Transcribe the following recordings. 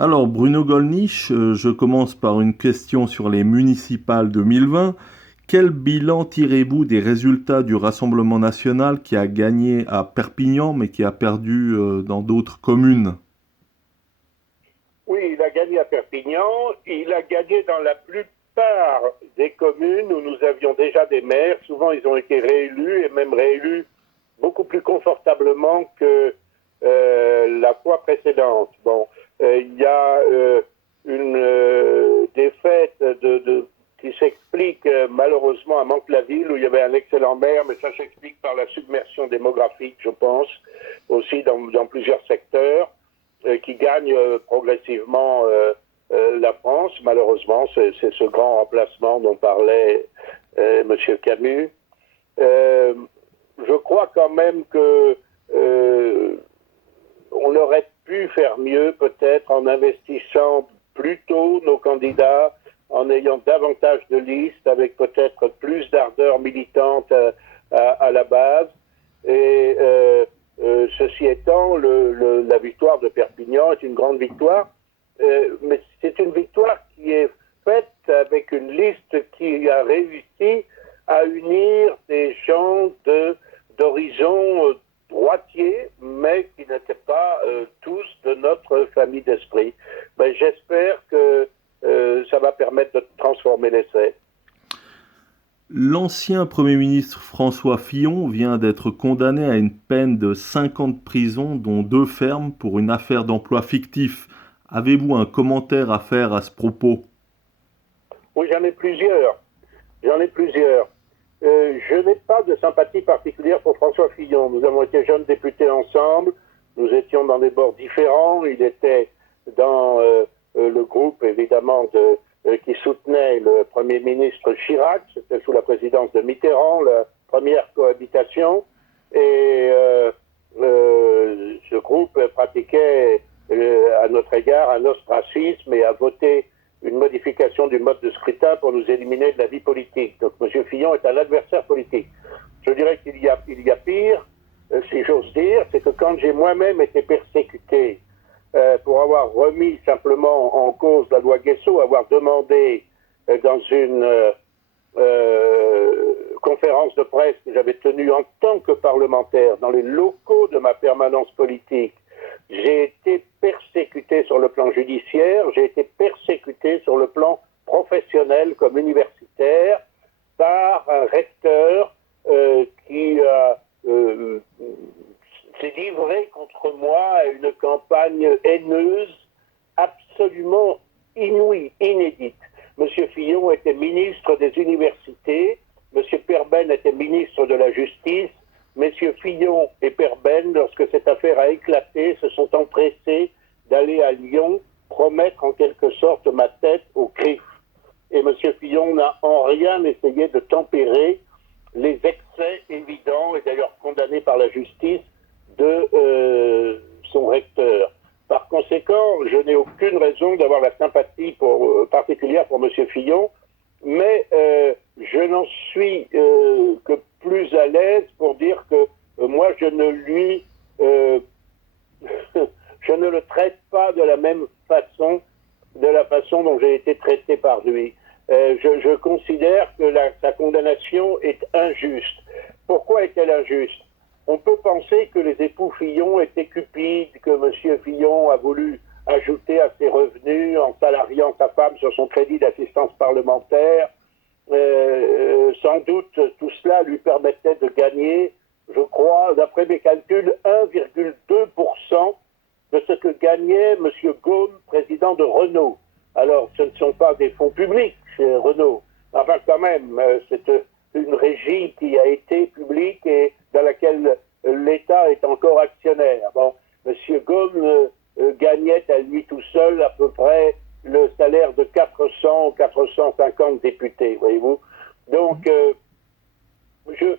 Alors, Bruno Gollnisch, je commence par une question sur les municipales 2020. Quel bilan tirez-vous des résultats du Rassemblement national qui a gagné à Perpignan mais qui a perdu dans d'autres communes? Oui, il a gagné à Perpignan. Il a gagné dans la plupart des communes où nous avions déjà des maires. Souvent, ils ont été réélus et même réélus beaucoup plus confortablement que la fois précédente. Bon, il y a une défaite qui s'explique malheureusement à Mantes-la-Ville où il y avait un excellent maire, mais ça s'explique par la submersion démographique, je pense, aussi dans plusieurs secteurs qui gagne progressivement la France. Malheureusement, c'est ce grand remplacement dont parlait M. Camus. Euh, je crois quand même que on aurait pu faire mieux peut-être en investissant plus tôt nos candidats, en ayant davantage de listes, avec peut-être plus d'ardeur militante à la base. Et ceci étant, la victoire de Perpignan est une grande victoire, mais c'est une victoire qui est faite avec une liste qui a réussi à unir des gens d'horizons droitiers, mais qui n'étaient pas tous de notre famille d'esprit. Ben, j'espère que ça va permettre de transformer l'essai. L'ancien Premier ministre François Fillon vient d'être condamné à une peine de 5 ans de prison, dont 2 fermes, pour une affaire d'emploi fictif. Avez-vous un commentaire à faire à ce propos? Oui, j'en ai plusieurs. J'en ai plusieurs. Je n'ai pas de sympathie particulière pour François Fillon. Nous avons été jeunes députés ensemble. Nous étions dans des bords différents. Il était dans le groupe, évidemment, qui soutenait le Premier ministre Chirac. C'était sous la présidence de Mitterrand, la première cohabitation. Et ce groupe pratiquait à notre égard un ostracisme et a voté une modification du mode de scrutin pour nous éliminer de la vie politique. Donc M. Fillon est un adversaire politique. Je dirais qu'il y a pire, si j'ose dire, c'est que quand j'ai moi-même été persécuté pour avoir remis simplement en cause la loi Guessot, avoir demandé dans une conférence de presse que j'avais tenue en tant que parlementaire dans les locaux de ma permanence politique, j'ai été persécuté sur le plan judiciaire, j'ai été persécuté sur le plan professionnel comme universitaire par un recteur qui s'est livré contre moi à une campagne haineuse absolument inouïe, inédite. Monsieur Fillon était ministre des universités, Monsieur Perben était ministre de la Justice. Messieurs Fillon et Perben, lorsque cette affaire a éclaté, se sont empressés d'aller à Lyon promettre en quelque sorte ma tête au CRIF. Et Monsieur Fillon n'a en rien essayé de tempérer les excès évidents, et d'ailleurs condamnés par la justice, de son recteur. Par conséquent, je n'ai aucune raison d'avoir la sympathie particulière pour M. Fillon, mais je n'en suis que plus à l'aise pour dire que moi, je ne lui... je ne le traite pas de la même façon, de la façon dont j'ai été traité par lui. Je considère que sa condamnation est injuste. Pourquoi est-elle injuste? On peut penser que les époux Fillon étaient cupides, que M. Fillon a voulu ajouter à ses revenus en salariant sa femme sur son crédit d'assistance parlementaire. Sans doute, tout cela lui permettait de gagner, je crois, d'après mes calculs, 1,2% de ce que gagnait M. Ghosn, président de Renault. Alors, ce ne sont pas des fonds publics chez Renault. Enfin, quand même, c'est une régie qui a été publique et dans laquelle l'État est encore actionnaire. Bon, M. Ghosn gagnait à lui tout seul à peu près le salaire de 400 ou 450 députés, voyez-vous. Donc, ce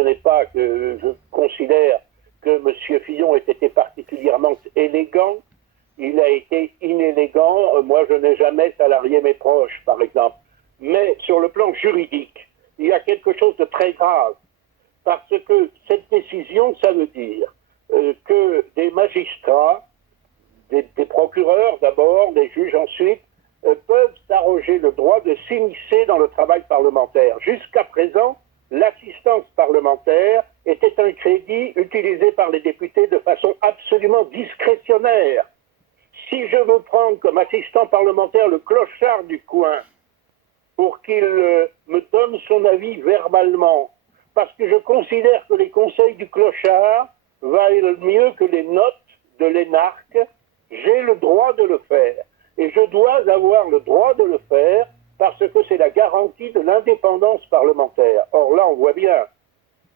n'est pas que je considère que M. Fillon ait été particulièrement élégant. Il a été inélégant. Moi, je n'ai jamais salarié mes proches, par exemple. Mais sur le plan juridique, il y a quelque chose de très grave. Parce que cette décision, ça veut dire que des magistrats, des procureurs d'abord, des juges ensuite, peuvent s'arroger le droit de s'immiscer dans le travail parlementaire. Jusqu'à présent, l'assistance parlementaire était un crédit utilisé par les députés de façon absolument discrétionnaire. Si je veux prendre comme assistant parlementaire le clochard du coin pour qu'il me donne son avis verbalement, parce que je considère que les conseils du clochard valent mieux que les notes de l'énarque, j'ai le droit de le faire. Et je dois avoir le droit de le faire parce que c'est la garantie de l'indépendance parlementaire. Or là, on voit bien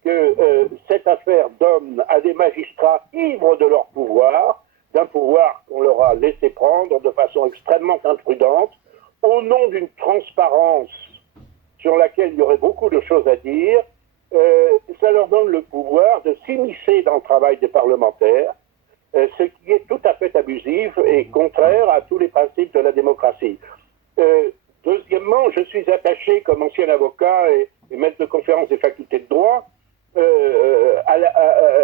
que cette affaire donne à des magistrats ivres de leur pouvoir, d'un pouvoir qu'on leur a laissé prendre de façon extrêmement imprudente, au nom d'une transparence sur laquelle il y aurait beaucoup de choses à dire, ça leur donne le pouvoir de s'immiscer dans le travail des parlementaires, ce qui est tout à fait abusif et contraire à tous les principes de la démocratie. Deuxièmement, je suis attaché comme ancien avocat et maître de conférence des facultés de droit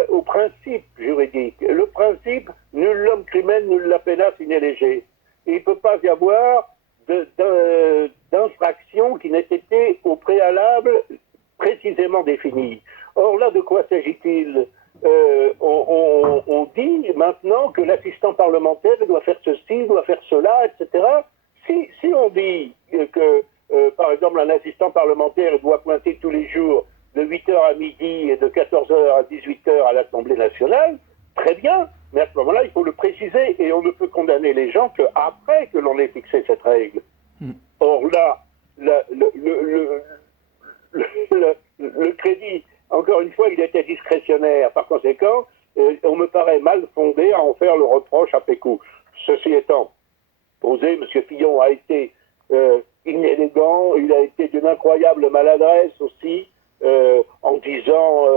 au principe juridique. Le principe, nul l'homme crimen, nul la pena sine lege. Il ne peut pas y avoir d'infraction qui n'ait été au préalable précisément définie. Or là, de quoi s'agit-il ? On dit maintenant que l'assistant parlementaire doit faire ceci, doit faire cela, etc. Si on dit que, par exemple, un assistant parlementaire doit pointer tous les jours de 8h à midi et de 14h à 18h à l'Assemblée nationale, très bien, mais à ce moment-là, il faut le préciser et on ne peut condamner les gens qu'après que l'on ait fixé cette règle. Or là, le crédit, encore une fois, il était discrétionnaire. Par conséquent, on me paraît mal fondé à en faire le reproche à Pécou. Ceci étant posé, M. Fillon a été inélégant, il a été d'une incroyable maladresse aussi, en disant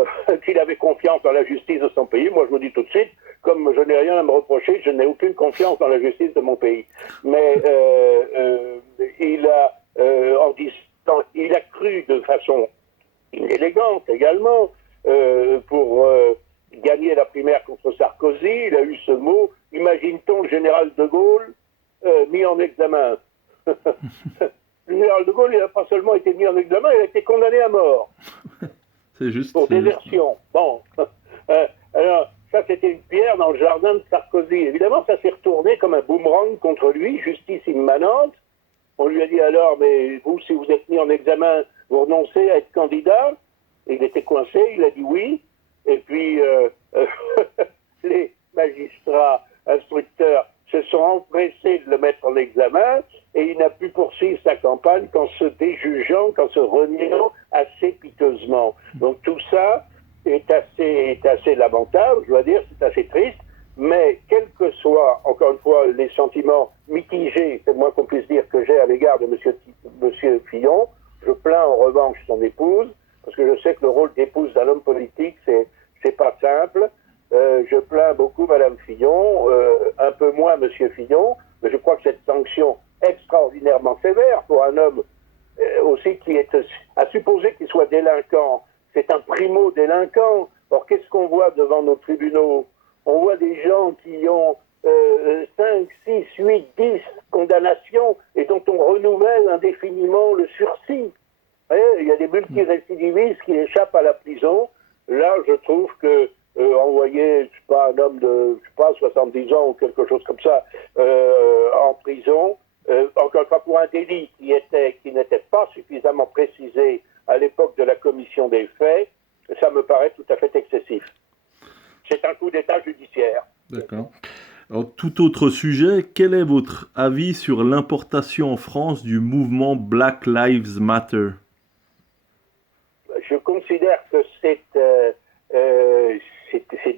qu'il avait confiance dans la justice de son pays. Moi, je vous dis tout de suite, comme je n'ai rien à me reprocher, je n'ai aucune confiance dans la justice de mon pays. Mais il a cru de façon inélégante également, pour gagner la primaire contre Sarkozy, il a eu ce mot, imagine-t-on le général de Gaulle mis en examen. Le général de Gaulle, il n'a pas seulement été mis en examen, il a été condamné à mort. C'est juste. Pour désertion. Bon. Alors, ça, c'était une pierre dans le jardin de Sarkozy. Évidemment, ça s'est retourné comme un boomerang contre lui, justice immanente. On lui a dit alors, mais vous, si vous êtes mis en examen, vous renoncez à être candidat? Et il était coincé, il a dit oui. Et puis, les magistrats, instructeurs, se sont empressés de le mettre en examen et il n'a pu poursuivre sa campagne qu'en se déjugeant, qu'en se reniant assez piteusement. Donc tout ça est assez lamentable, je dois dire, c'est assez triste, mais quels que soient, encore une fois, les sentiments mitigés, c'est le moins qu'on puisse dire, que j'ai à l'égard de monsieur Fillon, je plains en revanche son épouse, parce que je sais que le rôle d'épouse d'un homme politique, c'est pas simple. Je plains beaucoup Madame Fillon, un peu moins Monsieur Fillon, mais je crois que cette sanction extraordinairement sévère pour un homme aussi qui est à supposer qu'il soit délinquant, c'est un primo-délinquant. Or, qu'est-ce qu'on voit devant nos tribunaux? On voit des gens qui ont 5, 6, 8, 10 condamnations et dont on renouvelle indéfiniment le sursis. Il y a des multirécidivistes qui échappent à la prison. Là, je trouve que envoyer, je sais pas, un homme de, je sais pas, 70 ans ou quelque chose comme ça, en prison, encore une fois pour un délit qui n'était pas suffisamment précisé à l'époque de la commission des faits, ça me paraît tout à fait excessif. C'est un coup d'État judiciaire. D'accord. Alors, tout autre sujet, quel est votre avis sur l'importation en France du mouvement Black Lives Matter? Je considère que c'est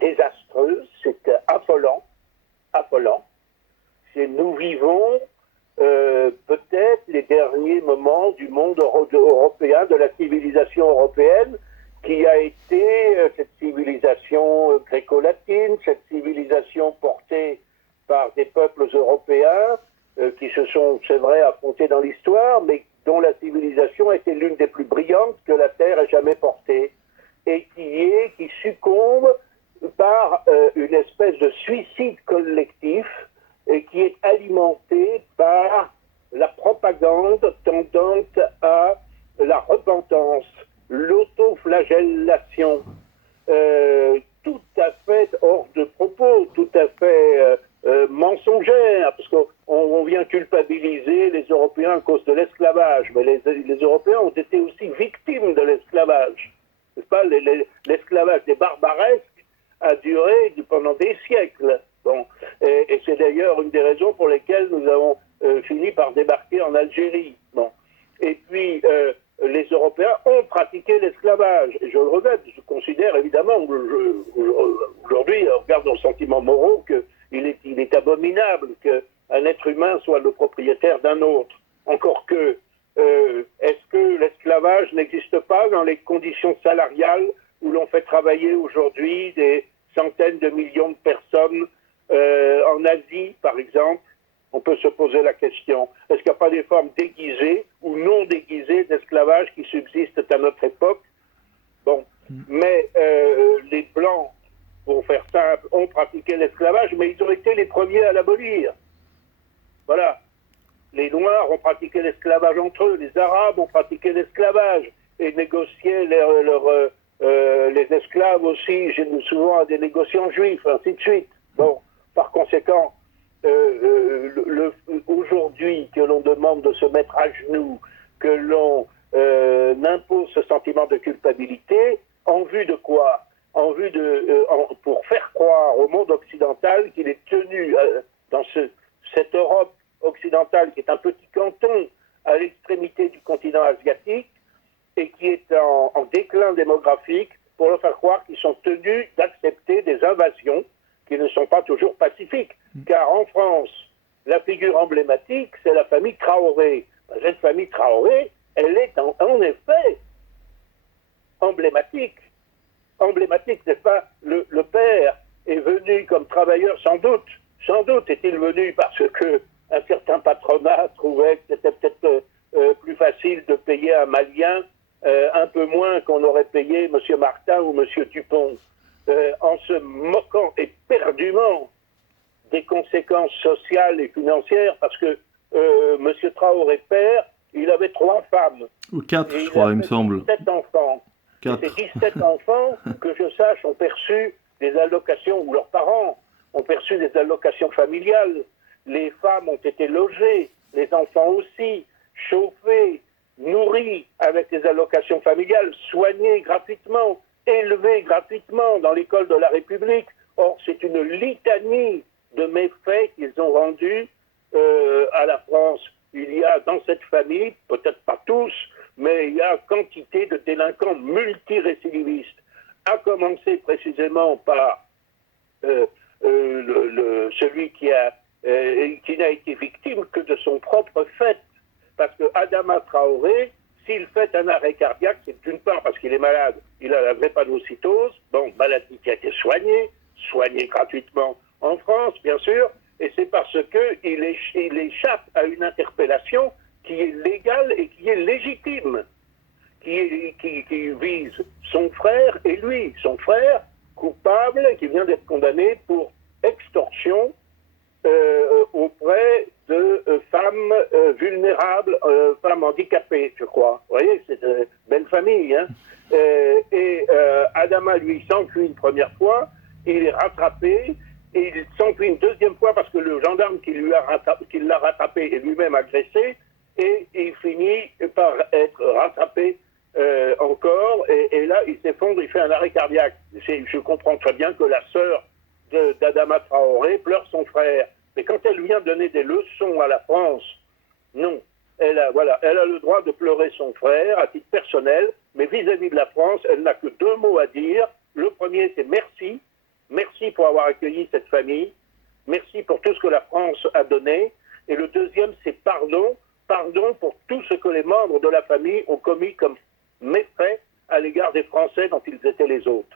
désastreux, c'est affolant. Nous vivons peut-être les derniers moments du monde européen, de la civilisation européenne, qui a été cette civilisation gréco-latine, cette civilisation portée par des peuples européens qui se sont, c'est vrai, affrontés dans l'histoire, mais dont la civilisation a été l'une des plus brillantes que la Terre ait jamais portée, et qui succombe par une espèce de suicide collectif, et qui est mensongère, parce qu'on vient culpabiliser les Européens à cause de l'esclavage, mais les Européens ont été aussi victimes de l'esclavage. N'est-ce pas? L'esclavage des barbaresques a duré pendant des siècles. Bon. Et c'est d'ailleurs une des raisons pour lesquelles nous avons fini par débarquer en Algérie. Bon. Et puis, les Européens ont pratiqué l'esclavage. Et je le regrette, je considère évidemment, aujourd'hui, on regarde nos sentiments moraux, qu'il est abominable qu'un être humain soit le propriétaire d'un autre. Encore que, est-ce que l'esclavage n'existe pas dans les conditions salariales où l'on fait travailler aujourd'hui des centaines de millions de personnes en Asie, par exemple? On peut se poser la question. Est-ce qu'il n'y a pas des formes déguisées ou non déguisées d'esclavage qui subsistent à notre époque? Bon. Mais les Blancs, pour faire simple, ont pratiqué l'esclavage, mais ils ont été les premiers à l'abolir. Voilà. Les Noirs ont pratiqué l'esclavage entre eux, les Arabes ont pratiqué l'esclavage et négociaient les esclaves aussi, souvent à des négociants juifs, ainsi de suite. Bon, par conséquent, aujourd'hui que l'on demande de se mettre à genoux, que l'on impose ce sentiment de culpabilité, en vue de quoi? En vue pour faire croire au monde occidental qu'il est tenu dans cette Europe occidentale qui est un petit canton à l'extrémité du continent asiatique et qui est en déclin démographique, pour leur faire croire qu'ils sont tenus d'accepter des invasions qui ne sont pas toujours pacifiques. Car en France, la figure emblématique, c'est la famille Traoré. Cette famille Traoré, elle est en effet emblématique. Emblématique, n'est-ce pas? Le père est venu comme travailleur, sans doute est-il venu parce que un certain patronat trouvait que c'était peut-être plus facile de payer un Malien un peu moins qu'on aurait payé M. Martin ou M. Dupont, en se moquant éperdument des conséquences sociales et financières, parce que M. Traoré père, il avait 3 femmes. Ou 4, je crois, il me semble. 17 enfants. 4. Et ces 17 enfants, que je sache, ont perçu des allocations, ou leurs parents ont perçu des allocations familiales. Les femmes ont été logées, les enfants aussi, chauffés, nourris avec des allocations familiales, soignés gratuitement, élevés gratuitement dans l'école de la République. Or, c'est une litanie de méfaits qu'ils ont rendus à la France. Il y a dans cette famille, peut-être pas tous, mais il y a quantité de délinquants multirécidivistes, à commencer précisément par celui qui n'a été victime que de son propre fait. Parce que Adama Traoré, s'il fait un arrêt cardiaque, c'est d'une part parce qu'il est malade, il a la drépanocytose, bon, maladie qui a été soignée gratuitement en France, bien sûr, et c'est parce qu'il échappe à une interpellation qui est légale et qui est légitime, qui vise son frère et lui, son frère coupable qui vient d'être condamné pour extorsion auprès de femmes vulnérables, femmes handicapées, je crois. Vous voyez, c'est une belle famille. Hein. Adama, lui, s'enfuit une première fois, il est rattrapé, et il s'enfuit une deuxième fois parce que le gendarme qui l'a rattrapé est lui-même agressé, et il finit par être rattrapé encore, et là, il s'effondre, il fait un arrêt cardiaque. Je comprends très bien que la sœur d'Adama Traoré pleure son frère. Mais quand elle vient donner des leçons à la France, non. Elle a le droit de pleurer son frère à titre personnel, mais vis-à-vis de la France, elle n'a que 2 mots à dire. Le premier, c'est merci. Merci pour avoir accueilli cette famille. Merci pour tout ce que la France a donné. Et le deuxième, c'est pardon. Pardon pour tout ce que les membres de la famille ont commis comme méfait à l'égard des Français dont ils étaient les hôtes.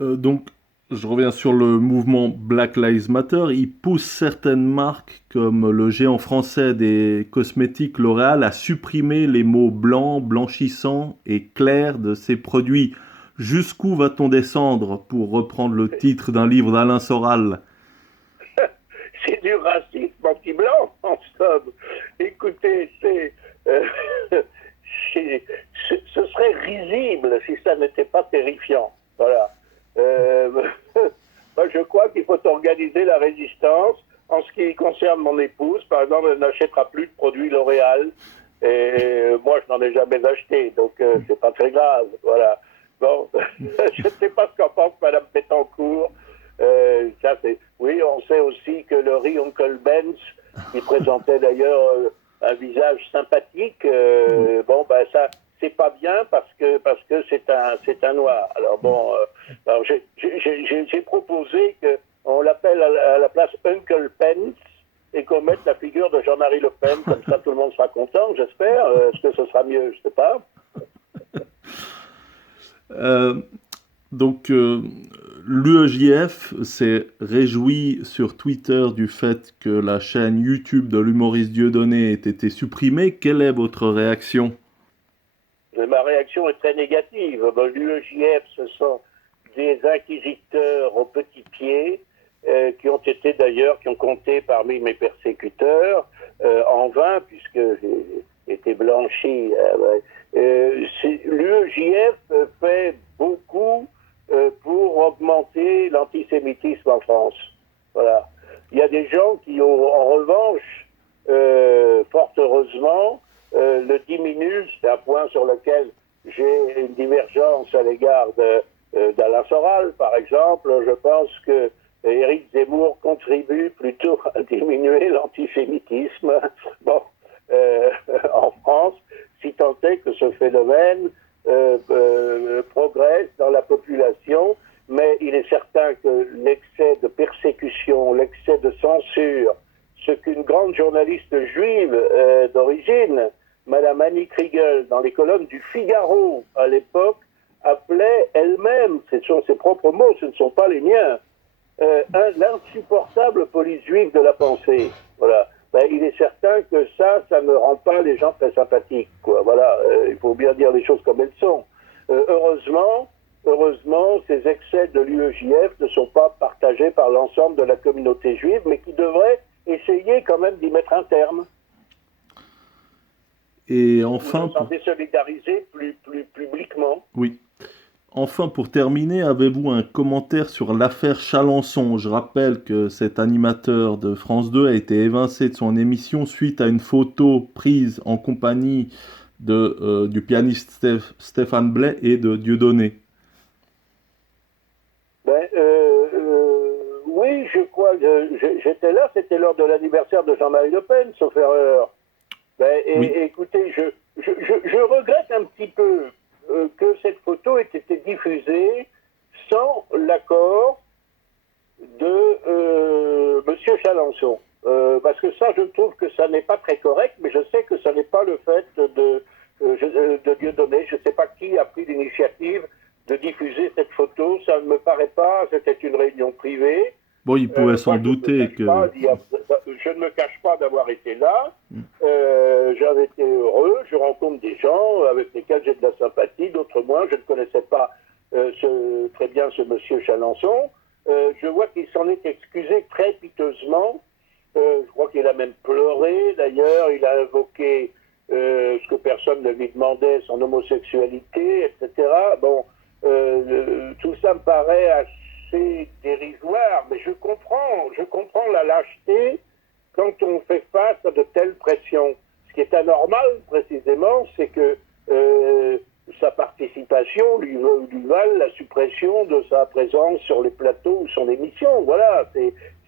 Donc, je reviens sur le mouvement Black Lives Matter. Il pousse certaines marques, comme le géant français des cosmétiques L'Oréal, à supprimer les mots blanc, blanchissant et clair de ses produits. Jusqu'où va-t-on descendre, pour reprendre le titre d'un livre d'Alain Soral? C'est du racisme anti-blanc, en somme. Écoutez, ce serait risible si ça n'était pas terrifiant. Voilà. Moi, je crois qu'il faut organiser la résistance. En ce qui concerne mon épouse, par exemple, elle n'achètera plus de produits L'Oréal. Et moi, je n'en ai jamais acheté, donc c'est pas très grave. Voilà. Bon, je ne sais pas ce qu'en pense Madame Bettencourt. Oui, on sait aussi que le riz Uncle Ben's, qui présentait d'ailleurs un visage sympathique, ça, c'est pas bien parce que c'est un noir. Alors bon, alors j'ai proposé que on l'appelle à la place Uncle Pence et qu'on mette la figure de Jean-Marie Le Pen, comme ça tout le monde sera content, j'espère. Est-ce que ce sera mieux? Je sais pas. Donc, l'UEJF s'est réjoui sur Twitter du fait que la chaîne YouTube de l'humoriste Dieudonné ait été supprimée. Quelle est votre réaction? Ma réaction est très négative. L'UEJF, ce sont des inquisiteurs aux petits pieds qui ont compté parmi mes persécuteurs en vain, puisque j'ai été blanchi. L'UEJF fait beaucoup pour augmenter l'antisémitisme en France. Voilà. Il y a des gens qui, en revanche, fort heureusement, le diminuent. C'est un point sur lequel j'ai une divergence à l'égard d'Alain Soral, par exemple. Je pense que Éric Zemmour contribue plutôt à diminuer l'antisémitisme en France, si tant est que ce phénomène progresse dans la population, mais il est certain que l'excès de persécution, l'excès de censure, ce qu'une grande journaliste juive d'origine, Madame Annie Kriegel, dans les colonnes du Figaro à l'époque, appelait elle-même, ce sont ses propres mots, ce ne sont pas les miens, l'insupportable police juive de la pensée. Voilà. Il est certain que ça ne rend pas les gens très sympathiques, quoi. Voilà, il faut bien dire les choses comme elles sont. Heureusement, ces excès de l'UEJF ne sont pas partagés par l'ensemble de la communauté juive, mais qui devraient essayer quand même d'y mettre un terme. Et enfin, s'en désolidariser plus publiquement. Oui. Enfin, pour terminer, avez-vous un commentaire sur l'affaire Chalençon? Je rappelle que cet animateur de France 2 a été évincé de son émission suite à une photo prise en compagnie du pianiste Stéphane Blais et de Dieudonné. Oui, je crois que j'étais là, c'était lors de l'anniversaire de Jean-Marie Le Pen, sauf erreur. Oui. Écoutez, je regrette un petit peu que cette photo ait été diffusée sans l'accord de Monsieur Chalençon. Parce que ça, je trouve que ça n'est pas très correct, mais je sais que ça n'est pas le fait de Dieudonné. Je ne sais pas qui a pris l'initiative de diffuser cette photo. Ça ne me paraît pas, c'était une réunion privée. Bon, il pouvait s'en douter que... Je ne me cache pas d'avoir été là. J'avais été heureux. Je rencontre des gens avec lesquels j'ai de la sympathie, d'autres moins. Je ne connaissais pas très bien ce monsieur Chalençon. Je vois qu'il s'en est excusé très piteusement. Je crois qu'il a même pleuré. D'ailleurs, il a invoqué ce que personne ne lui demandait, son homosexualité, etc. Bon, tout ça me paraît assez dérisoire, mais je comprends la lâcheté quand on fait face à de telles pressions. Ce qui est anormal, précisément, c'est que sa participation lui vale la suppression de sa présence sur les plateaux ou son émission. Voilà,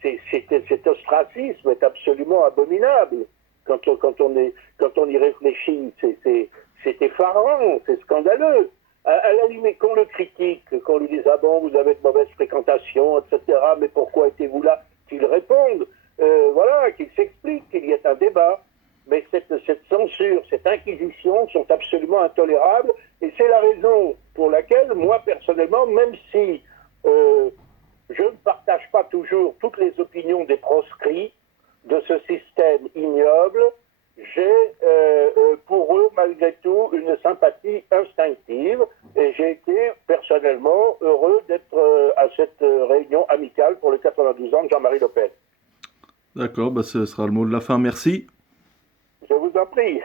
cet ostracisme est absolument abominable. Quand on y réfléchit, c'est effarant, c'est scandaleux. À la limite, qu'on le critique, qu'on lui dise « Ah bon, vous avez de mauvaises fréquentations, etc. Mais pourquoi étiez-vous là ?» Qu'il réponde, qu'il s'explique, qu'il y ait un débat. Mais cette censure, cette inquisition sont absolument intolérables. Et c'est la raison pour laquelle, moi, personnellement, même si je ne partage pas toujours toutes les opinions des proscrits de ce système ignoble, j'ai pour eux, malgré tout, une sympathie instinctive. Et j'ai été personnellement heureux d'être à cette réunion amicale pour les 92 ans de Jean-Marie Le Pen. D'accord, ce sera le mot de la fin. Merci. Je vous en prie.